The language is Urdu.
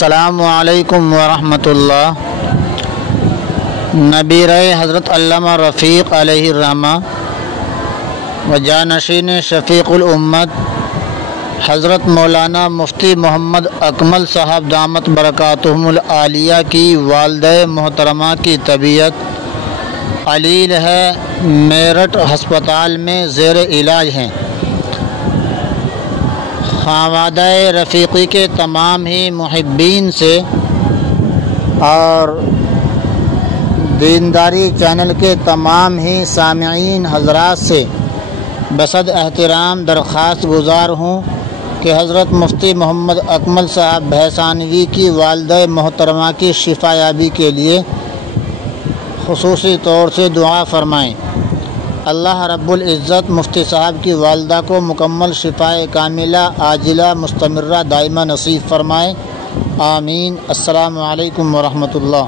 السلام علیکم ورحمۃ اللہ۔ نبیر حضرت علامہ رفیق علیہ الرحمہ و جانشین شفیق الامت حضرت مولانا مفتی محمد اکمل صاحب دامت برکاتہم العالیہ کی والدہ محترمہ کی طبیعت علیل ہے، میرٹھ ہسپتال میں زیر علاج ہیں۔ خانوادہ رفیقی کے تمام ہی محبین سے اور دینداری چینل کے تمام ہی سامعین حضرات سے بصد احترام درخواست گزار ہوں کہ حضرت مفتی محمد اکمل صاحب بھیسانوی کی والدہ محترمہ کی شفا یابی کے لیے خصوصی طور سے دعا فرمائیں۔ اللہ رب العزت مفتی صاحب کی والدہ کو مکمل شفائے کاملہ عاجلہ مستمرہ دائمہ نصیب فرمائے، آمین۔ السلام علیکم ورحمۃ اللہ۔